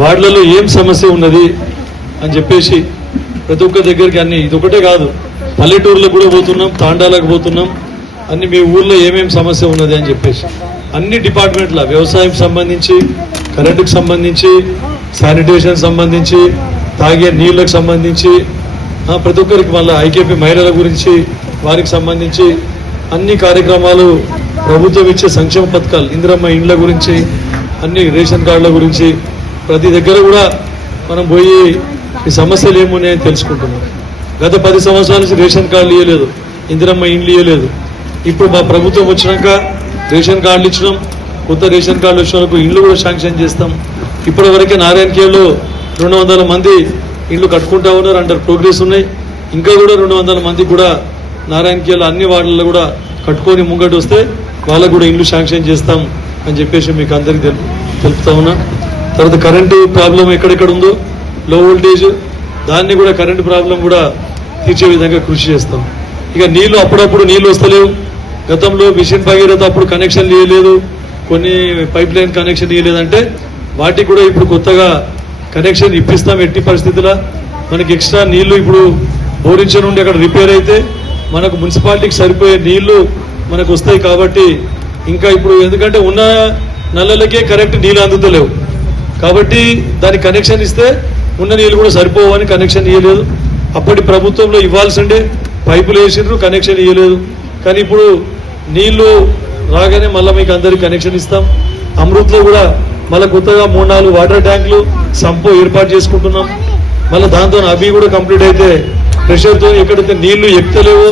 వార్డులలో ఏం సమస్య ఉన్నది అని చెప్పేసి ప్రతి ఒక్క దగ్గరికి అన్ని ఇదొకటే కాదు, పల్లెటూరులకు కూడా పోతున్నాం, తాండాలకు పోతున్నాం, అన్ని మీ ఊర్లో ఏమేం సమస్య ఉన్నది అని చెప్పేసి అన్ని డిపార్ట్మెంట్ల వ్యవసాయం సంబంధించి, కరెంటుకు సంబంధించి, శానిటేషన్ సంబంధించి, తాగే నీళ్లకు సంబంధించి, ప్రతి ఒక్కరికి మళ్ళీ ఐకేపీ మహిళల గురించి వారికి సంబంధించి అన్ని కార్యక్రమాలు, ప్రభుత్వం ఇచ్చే సంక్షేమ పథకాలు, ఇందిరమ్మ ఇండ్ల గురించి, అన్ని రేషన్ కార్డుల గురించి ప్రతి దగ్గర కూడా మనం పోయి ఈ సమస్యలు ఏమున్నాయని తెలుసుకుంటున్నాం. గత 10 సంవత్సరాల నుంచి రేషన్ కార్డులు ఇవ్వలేదు, ఇందిరమ్మ ఇండ్లు ఇవ్వలేదు. ఇప్పుడు మా ప్రభుత్వం వచ్చినాక రేషన్ కార్డులు ఇచ్చినాం, కొత్త రేషన్ కార్డులు వచ్చిన వాళ్ళకు ఇండ్లు కూడా శాంక్షన్ చేస్తాం. ఇప్పటి వరకే నారాయణఖేడ్లో 200 మంది ఇండ్లు కట్టుకుంటా ఉన్నారు, అండర్ ప్రోగ్రెస్ ఉన్నాయి. ఇంకా కూడా 200 మందికి కూడా నారాయణఖేడ్లో అన్ని వార్డుల్లో కూడా కట్టుకొని ముంగటి వస్తే వాళ్ళకు కూడా ఇండ్లు శాంక్షన్ చేస్తాం అని చెప్పేసి మీకు అందరికీ తెలుపుతా ఉన్నా. తర్వాత కరెంటు ప్రాబ్లం ఎక్కడెక్కడ ఉందో లో వోల్టేజ్, దాన్ని కూడా కరెంటు ప్రాబ్లం కూడా తీర్చే విధంగా కృషి చేస్తాం. ఇక నీళ్లు అప్పుడప్పుడు నీళ్లు వస్తలేవు. గతంలో మిషన్ భగీరథ అప్పుడు కనెక్షన్ ఇవ్వలేదు, కొన్ని పైప్ లైన్ కనెక్షన్ ఇవ్వలేదంటే వాటికి కూడా ఇప్పుడు కొత్తగా కనెక్షన్ ఇప్పిస్తాం. ఎట్టి పరిస్థితుల్లో మనకి ఎక్స్ట్రా నీళ్లు ఇప్పుడు బోరించ నుండి అక్కడ రిపేర్ అయితే మనకు మున్సిపాలిటీకి సరిపోయే నీళ్లు మనకు వస్తాయి. కాబట్టి ఇంకా ఇప్పుడు ఎందుకంటే ఉన్న నల్లలకే కరెక్ట్ నీళ్ళు అందుతలేవు కాబట్టి దానికి కనెక్షన్ ఇస్తే ఉన్న నీళ్ళు కూడా సరిపోవని కనెక్షన్ ఇవ్వలేదు. అప్పటి ప్రభుత్వంలో ఇవ్వాల్సిండే పైపులు వేసిండ్రు, కనెక్షన్ ఇవ్వలేదు. కానీ ఇప్పుడు నీళ్లు రాగానే మళ్ళీ మీకు అందరికి కనెక్షన్ ఇస్తాం. అమృత్లో కూడా మళ్ళీ కొత్తగా 3-4 వాటర్ ట్యాంకులు సంపో ఏర్పాటు చేసుకుంటున్నాం. మళ్ళీ దాంతో అవి కూడా కంప్లీట్ అయితే ప్రెషర్తో ఎక్కడైతే నీళ్లు ఎక్కుతలేవో,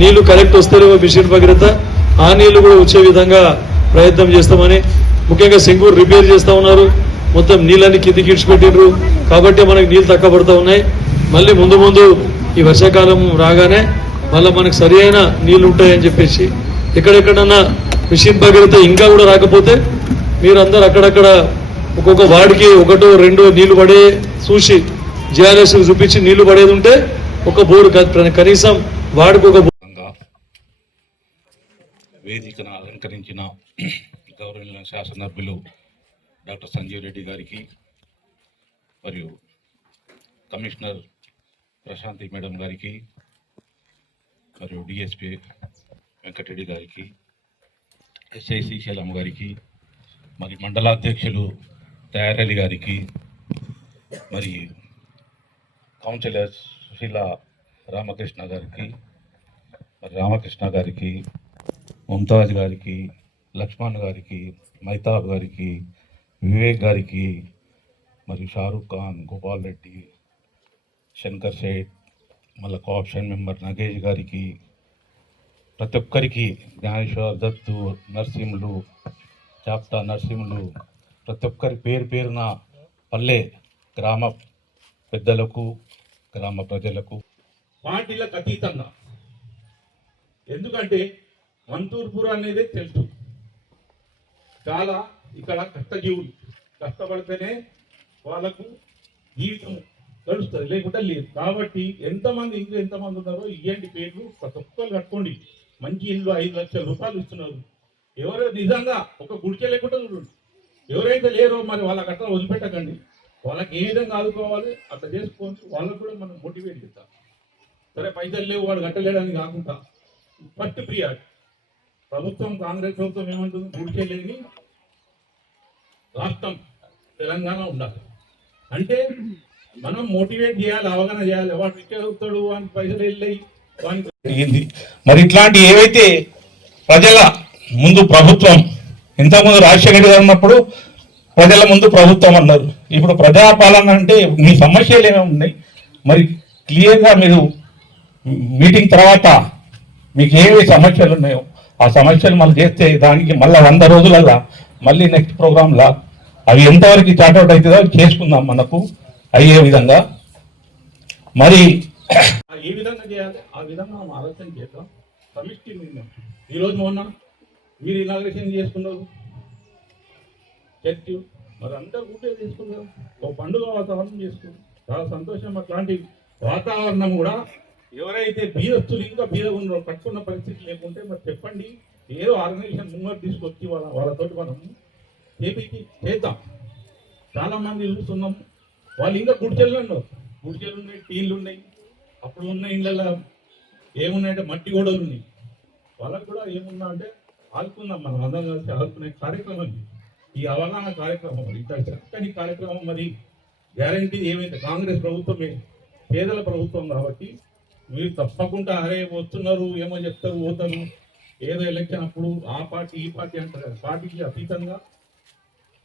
నీళ్లు కరెక్ట్ వస్తలేవో మిషన్ భగీరథ, ఆ నీళ్లు కూడా వచ్చే విధంగా ప్రయత్నం చేస్తామని. ముఖ్యంగా సింగూరు రిపేర్ చేస్తూ ఉన్నారు, మొత్తం నీళ్ళని కిందికి ఇడ్చిపెట్టిండ్రు కాబట్టి మనకు నీళ్ళు తక్కువ పడుతూ ఉన్నాయి. మళ్ళీ ముందు ముందు ఈ వర్షాకాలం రాగానే మళ్ళీ మనకు సరి అయిన నీళ్లు ఉంటాయని చెప్పేసి ఎక్కడెక్కడన్నా మిషన్ భగీరథ ఇంకా కూడా రాకపోతే మీరు అందరు అక్కడక్కడ ఒక్కొక్క వార్డుకి 1-2 నీళ్లు పడే చూసి జిఆర్ఎస్ చూపించి నీళ్లు పడేది ఉంటే ఒక బోరు కనీసం వార్డుకు ఒక వేదికను అలంకరించిన గౌరవనీయ శాసనసభ్యులు డాక్టర్ సంజీవ్ రెడ్డి గారికి మరియు కమిషనర్ ప్రశాంతి మేడం గారికి మరియు డిఎస్పి వెంకటరెడ్డి గారికి, ఎస్ఐ శ్రీశైలం గారికి, మరి మండలాధ్యక్షులు తయారలి గారికి, మరి కౌన్సిలర్ సుశీల రామకృష్ణ గారికి, మరి రామకృష్ణ గారికి, ముంతాజ్ గారికి, లక్ష్మణ్ గారికి, మైతాబ్ గారికి, వివేక్ గారికి, మరి షారూక్ ఖాన్, గోపాల్ రెడ్డి, శంకర్ సేఠ్, మళ్ళీ కోఆప్షన్ మెంబర్ నగేష్ గారికి, ప్రతి ఒక్కరికి, జ్ఞానేశ్వర్ దత్తు, నర్సింహులు, చాప్టా నర్సింహులు, ప్రతి ఒక్కరి పేరు పేరున పల్లె గ్రామ పెద్దలకు, గ్రామ ప్రజలకు, పార్టీలకు అతీతంగా, ఎందుకంటే మంతూర్పూర్ అనేది తెలుసు, చాలా ఇక్కడ కష్టజీవులు, కష్టపడితేనే వాళ్ళకు జీవితం గడుస్తుంది, లేకుంటే లేదు. కాబట్టి ఎంతమంది ఇంట్లో ఎంతమంది ఉన్నారో ఇవ్వండి పేర్లు, ప్రతి ఒక్కరు కట్టుకోండి. మంచి ఇల్లు 5 లక్షల రూపాయలు ఇస్తున్నారు. ఎవరో నిజంగా ఒక గుడికే లేకుండా చూడండి, ఎవరైతే లేరో మరి వాళ్ళకి అట్లా వదిలిపెట్టకండి. వాళ్ళకి ఏ విధంగా ఆదుకోవాలి అట్లా చేసుకోండి. వాళ్ళకు కూడా మనం మోటివేట్ చేస్తాం. సరే పైసలు లేవు వాడు కట్టలేడని కాకుండా ఫస్ట్ ప్రియారిటీ ప్రభుత్వం, కాంగ్రెస్ ప్రభుత్వం ఏమంటుంది, గుడికే లేని రాష్ట్రం తెలంగాణ ఉండాలి అంటే మనం మోటివేట్ చేయాలి, అవగాహన చేయాలి. వాడు ఇచ్చేస్తాడు అని పైసలు వెళ్ళాయి వానికి. మరి ఇట్లాంటి ఏవైతే ప్రజల ముందు ప్రభుత్వం, ఇంతకుముందు రాజశేఖర గారు ఉన్నప్పుడు ప్రజల ముందు ప్రభుత్వం అన్నారు, ఇప్పుడు ప్రజాపాలన అంటే మీ సమస్యలు ఏమేమి ఉన్నాయి మరి క్లియర్గా మీరు మీటింగ్ తర్వాత మీకు ఏవి సమస్యలు ఉన్నాయో ఆ సమస్యలు మళ్ళీ చేస్తే దానికి మళ్ళీ 100 రోజులల్లా మళ్ళీ నెక్స్ట్ ప్రోగ్రాంలా అవి ఎంతవరకు చార్ట్అవుట్ అవుతుందో చేసుకుందాం మనకు అయ్యే విధంగా. మరి ఏ విధంగా చేయాలి ఆ విధంగా మనం ఆలోచన చేద్దాం. సమిష్టి నిర్ణయం. ఈరోజు మొన్న మీరు ఇనాగ్రేషన్ చేసుకున్నారు చర్చ్, మరి అందరూ కూడా చేసుకున్నారు, ఒక పండుగ వాతావరణం చేసుకున్నారు, చాలా సంతోషం. అట్లాంటి వాతావరణం కూడా ఎవరైతే బీదస్తులు ఇంకా బీదగా ఉన్నారో, కట్టుకున్న పరిస్థితి లేకుంటే మరి చెప్పండి, ఏదో ఆర్గనైజేషన్ ముంగడు తీసుకొచ్చి వాళ్ళతోటి మనం చేద్దాం. చాలా మంది చూస్తున్నాం, వాళ్ళు ఇంకా గుడిచెలు ఉన్నారు, గుడిచెలు ఉన్నాయి, టీళ్ళు ఉన్నాయి. అప్పుడు ఉన్న ఇళ్ళల్లో ఏమున్నాయంటే మట్టి గోడలు ఉన్నాయి. వాళ్ళకు కూడా ఏమున్నా అంటే ఆదుకుందాం, మనం అందరం కలిసి ఆదుకునే కార్యక్రమం ఇది. ఈ అవగాహన కార్యక్రమం ఇంత చక్కని కార్యక్రమం. మరి గ్యారంటీ ఏమైతే కాంగ్రెస్ ప్రభుత్వమే పేదల ప్రభుత్వం కాబట్టి మీరు తప్పకుండా అరే వస్తున్నారు ఏమో చెప్తారు పోతారు, ఏదో ఎలక్షన్ అప్పుడు ఆ పార్టీ ఈ పార్టీ అంటారు కదా, పార్టీకి అతీతంగా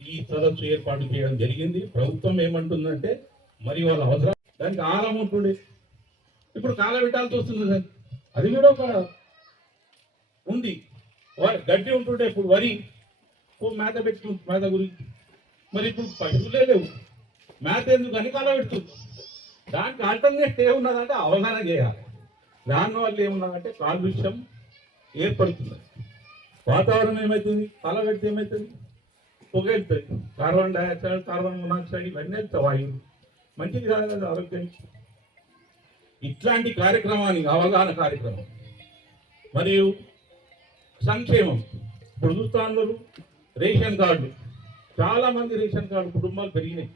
ఈ సదస్సు ఏర్పాటు చేయడం జరిగింది. ప్రభుత్వం ఏమంటుందంటే మరి వాళ్ళ అవసరం దానికి ఆలం ఉంటుండే, ఇప్పుడు కాలబెట్టాల్సి వస్తుంది సార్. అది కూడా ఒక ఉంది, గడ్డి ఉంటుండే, ఇప్పుడు వరి మేత పెట్టుకుంటు మేత గురించి. మరి ఇప్పుడు పశువులే లేవు, మేత ఎందుకు అని కాలబెడుతుంది. దానికి ఆల్టర్నేట్ ఏమున్నదంటే అవగాహన చేయాలి. దానివల్ల ఏమున్నదంటే కాలుష్యం ఏర్పడుతుంది, వాతావరణం ఏమవుతుంది, కాలబెడితే ఏమవుతుంది, పొగ వెళ్తుంది, కార్బన్ డైఆక్సైడ్, కార్బన్ మోనాక్సైడ్ ఇవన్నీ వెళ్తాయి, వాయువులు మంచిది కాదు కదా ఆరోగ్యానికి. ఇట్లాంటి కార్యక్రమానికి అవగాహన కార్యక్రమం మరియు సంక్షేమం. ఇప్పుడు చూస్తా ఉన్నారు రేషన్ కార్డు, చాలా మంది రేషన్ కార్డు కుటుంబాలు పెరిగినాయి.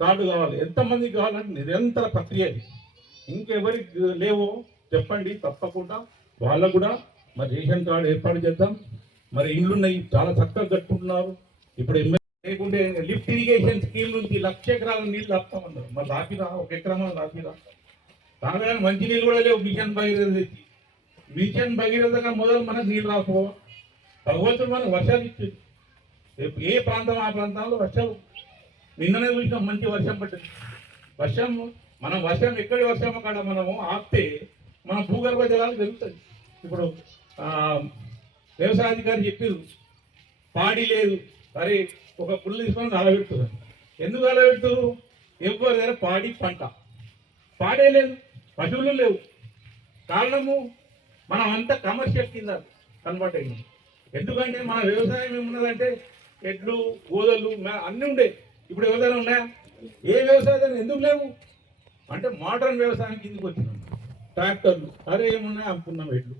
కార్డు కావాలి, ఎంతమందికి కావాలంటే నిరంతర ప్రక్రియ. ఇంకెవరికి లేవో చెప్పండి, తప్పకుండా వాళ్ళకు కూడా మరి రేషన్ కార్డు ఏర్పాటు చేద్దాం. మరి ఇండ్లున్నాయి, చాలా చక్కగా కట్టుకుంటున్నారు. ఇప్పుడు లేకుంటే లిఫ్ట్ ఇరిగేషన్ స్కీమ్ నుంచి 1,00,000 ఎకరాల నీళ్ళు ఆపుతామన్నారు. మరి ఆపిరా, 1 ఎకరం ఆపిరా. తాగడానికి మంచి నీళ్ళు కూడా లేవు. మిషన్ భగీరథ తెచ్చి, మిషన్ భగీరథగా మొదలు మనకు నీళ్ళు రాకపో. భగవంతుడు మనకు వర్షాలు ఇచ్చింది, ఏ ప్రాంతం ఆ ప్రాంతాల్లో వర్షాలు. నిన్ననే చూసినాం, మంచి వర్షం పట్టింది. వర్షం మనం వర్షం ఎక్కడి వర్షం అక్కడ మనము ఆపితే మన భూగర్భ జలాలు పెరుగుతాయి. ఇప్పుడు వ్యవసాయాధికారి చెప్పారు పాడి లేదు, సరే ఒక పుల్లు తీసుకొని అలబెడుతున్నారు. ఎందుకు అలబెడుతున్నారు? ఎవరి దగ్గర పాడి పంట పాడే లేదు, పశువులు లేవు. కారణము మనం అంతా కమర్షియల్ కింద కన్వర్ట్ అయింది. ఎందుకంటే మన వ్యవసాయం ఏమున్నదంటే ఎడ్లు, గోదలు అన్నీ ఉండే. ఇప్పుడు వ్యవసాయం ఉన్నాయా? ఏ వ్యవసాయం ఎందుకు లేవు అంటే మోడర్న్ వ్యవసాయం కిందకి వచ్చినాం. ట్రాక్టర్లు అరే ఏమున్నాయి అమ్ముకున్నాం ఎడ్లు.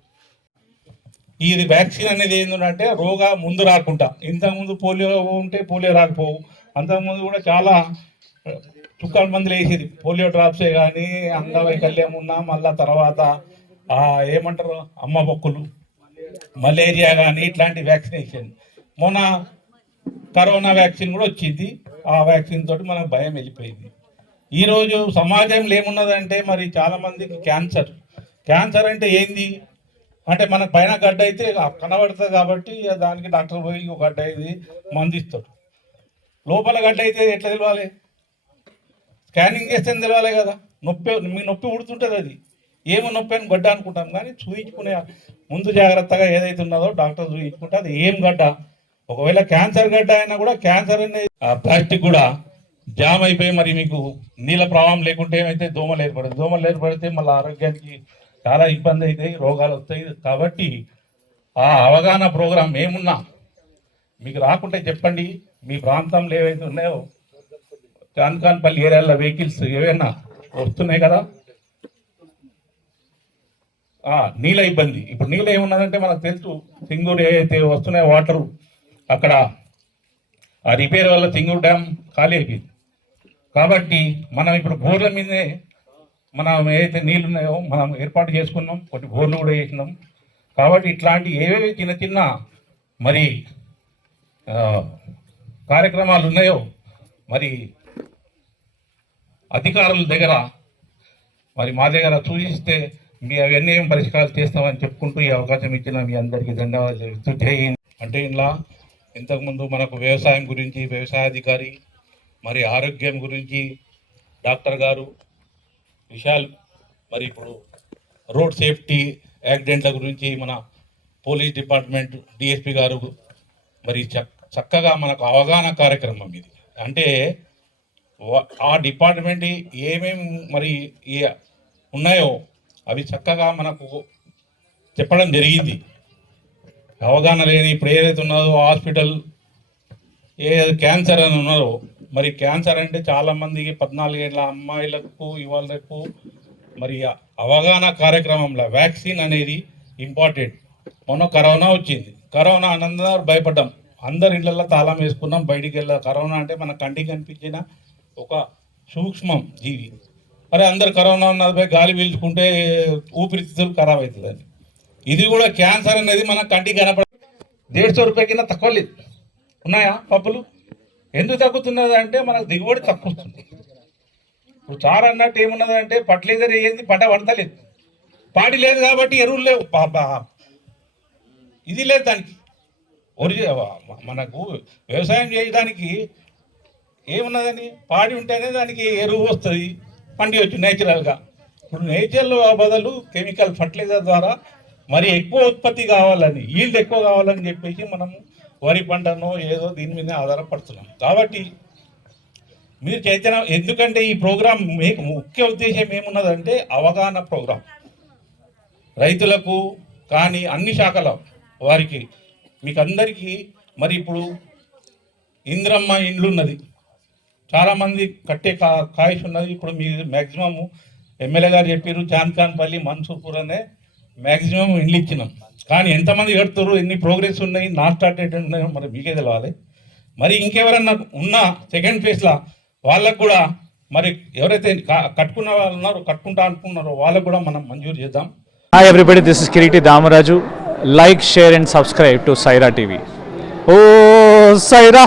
ఇది వ్యాక్సిన్ అనేది ఏంటంటే రోగా ముందు రాకుండా, ఇంతకుముందు పోలియో ఉంటే పోలియో రాకపోవు. అంతకుముందు కూడా చాలా చుక్కల మందులు వేసేది, పోలియో డ్రాప్సే కానీ అంగవైకల్యం ఉన్నా, మళ్ళా తర్వాత ఏమంటారు అమ్మ బొక్కులు, మలేరియా కానీ ఇట్లాంటి వ్యాక్సినేషన్. మొన్న కరోనా వ్యాక్సిన్ కూడా వచ్చింది, ఆ వ్యాక్సిన్ తోటి మనకు భయం వెళ్ళిపోయింది. ఈరోజు సమాజంలో ఏమున్నదంటే మరి చాలామందికి క్యాన్సర్ అంటే ఏంది అంటే మనకు పైన గడ్డ అయితే కనబడుతుంది కాబట్టి దానికి డాక్టర్ పోయి ఒక గడ్డ అయింది మందు ఇస్తాడు. లోపల గడ్డ అయితే ఎట్లా తెలవాలి? స్కానింగ్ చేస్తే తెలవాలి కదా. మీ నొప్పి ఉడుతుంటుంది, అది ఏమో నొప్పి అని గడ్డ అనుకుంటాం. కానీ చూయించుకునే ముందు జాగ్రత్తగా ఏదైతే ఉన్నదో డాక్టర్ చూయించుకుంటే అది ఏం గడ్డ. ఒకవేళ క్యాన్సర్ గడ్డ అయినా కూడా క్యాన్సర్ అనేది ప్లాస్టిక్ కూడా జామ్ అయిపోయి మరి మీకు నీళ్ళ ప్రవాహం లేకుంటే ఏమైతే దోమలు ఏర్పడతాయి. దోమలు ఏర్పడితే మళ్ళీ ఆరోగ్యానికి చాలా ఇబ్బంది అవుతాయి, రోగాలు వస్తాయి. కాబట్టి ఆ అవగాహన ప్రోగ్రాం ఏమున్నా మీకు రాకుంటే చెప్పండి. మీ ప్రాంతంలో ఏవైతే ఉన్నాయో కాన్కాన్పల్లి ఏరియాలో వెహికల్స్ ఏవైనా వస్తున్నాయి కదా, నీళ్ళ ఇబ్బంది. ఇప్పుడు నీళ్ళు ఏమున్నదంటే మనకు తెలుసు, సింగూరు ఏవైతే వస్తున్నాయో వాటరు అక్కడ ఆ రిపేర్ వల్ల సింగూరు డ్యామ్ ఖాళీ అయిపోయింది. కాబట్టి మనం ఇప్పుడు బోర్ల మీదే మనం ఏదైతే నీళ్ళు ఉన్నాయో మనం ఏర్పాటు చేసుకున్నాం, కొన్ని బోర్లు కూడా వేసినాం. కాబట్టి ఇట్లాంటి ఏవేవి చిన్న చిన్న మరి కార్యక్రమాలు ఉన్నాయో మరి అధికారుల దగ్గర మరి మా దగ్గర సూచిస్తే మీ అవన్నీ పరిష్కారాలు చేస్తామని చెప్పుకుంటూ ఈ అవకాశం ఇచ్చిన మీ అందరికీ ధన్యవాదాలు చెప్తూ జై హింద్. అంటే ఇలా ఇంతకుముందు మనకు వ్యవసాయం గురించి వ్యవసాయాధికారి, మరి ఆరోగ్యం గురించి డాక్టర్ గారు విషయాలు, మరి ఇప్పుడు రోడ్ సేఫ్టీ యాక్సిడెంట్ల గురించి మన పోలీస్ డిపార్ట్మెంట్ డిఎస్పి గారు మరి చక్కగా మనకు అవగాహన కార్యక్రమం ఇది. అంటే ఆ డిపార్ట్మెంట్ ఏమేమి మరి ఉన్నాయో అవి చక్కగా మనకు చెప్పడం జరిగింది. అవగాహన లేని ఇప్పుడు ఏదైతే ఉన్నదో హాస్పిటల్ క్యాన్సర్ అని ఉన్నారో, మరి క్యాన్సర్ అంటే చాలామందికి 14 ఏళ్ళ అమ్మాయిలకు ఇవాళకు మరి అవగాహన కార్యక్రమంలో వ్యాక్సిన్ అనేది ఇంపార్టెంట్. మొన్న కరోనా వచ్చింది, కరోనా అనంతరం భయపడ్డాం, అందరి ఇళ్లలో తాళం వేసుకున్నాం, బయటికి వెళ్ళా. కరోనా అంటే మన కంటికి కనిపించిన ఒక సూక్ష్మం జీవి. మరి అందరు కరోనా ఉన్నది గాలి పీల్చుకుంటే ఊపిరితిత్తులు ఖరాబ్ అవుతుందని. ఇది కూడా క్యాన్సర్ అనేది మన కంటికి కనపడ 150 రూపాయల కింద తక్కువ లేదు. ఉన్నాయా పప్పులు? ఎందుకు తగ్గుతున్నది అంటే మనకు దిగుబడి తక్కువ వస్తుంది. ఇప్పుడు చారు అన్నట్టు ఏమున్నదంటే ఫర్టిలైజర్ వేయింది, పంట పడతలేదు, పాడి లేదు కాబట్టి ఎరువులు లేవు, ఇది లేదు దానికి. మనకు వ్యవసాయం చేయడానికి ఏమున్నదని పాడి ఉంటేనే దానికి ఎరువు వస్తుంది, పండియొచ్చు నేచురల్గా. ఇప్పుడు నేచర్లో బదులు కెమికల్ ఫర్టిలైజర్ ద్వారా మరి ఎక్కువ ఉత్పత్తి కావాలని, ఈల్డ్ ఎక్కువ కావాలని చెప్పేసి మనము వరి పంటనో ఏదో దీని మీద ఆధారపడుతున్నాం. కాబట్టి మీరు చైతన్యం, ఎందుకంటే ఈ ప్రోగ్రాం ముఖ్య ఉద్దేశం ఏమున్నదంటే అవగాహన ప్రోగ్రాం. రైతులకు కానీ అన్ని శాఖల వారికి మీకు అందరికీ. మరి ఇప్పుడు ఇంద్రమ్మ ఇండ్లు ఉన్నది, చాలామంది కట్టే కాయిష్ ఉన్నది. ఇప్పుడు మీ మ్యాక్సిమము ఎమ్మెల్యే గారు చెప్పారు జాన్కాన్పల్లి, మన్సూర్పూర్ అనే మ్యాక్సిమం ఇండ్లు ఇచ్చినాం. కానీ ఎంతమంది కడుతున్నారు, ఎన్ని ప్రోగ్రెస్ ఉన్నాయి, నాట్ స్టార్టెడ్ ఉన్నాయో మరి మీకే తెలవాలి. మరి ఇంకెవరన్నా ఉన్న సెకండ్ ఫేజ్లో వాళ్ళకు కూడా మరి ఎవరైతే కట్టుకున్న వాళ్ళు ఉన్నారో, కట్టుకుంటా అనుకున్నారో వాళ్ళకు కూడా మనం మంజూరు చేద్దాం. Hi everybody, this is Kiriti Damaraju. Like, share and subscribe to Saira TV. Oh, Saira!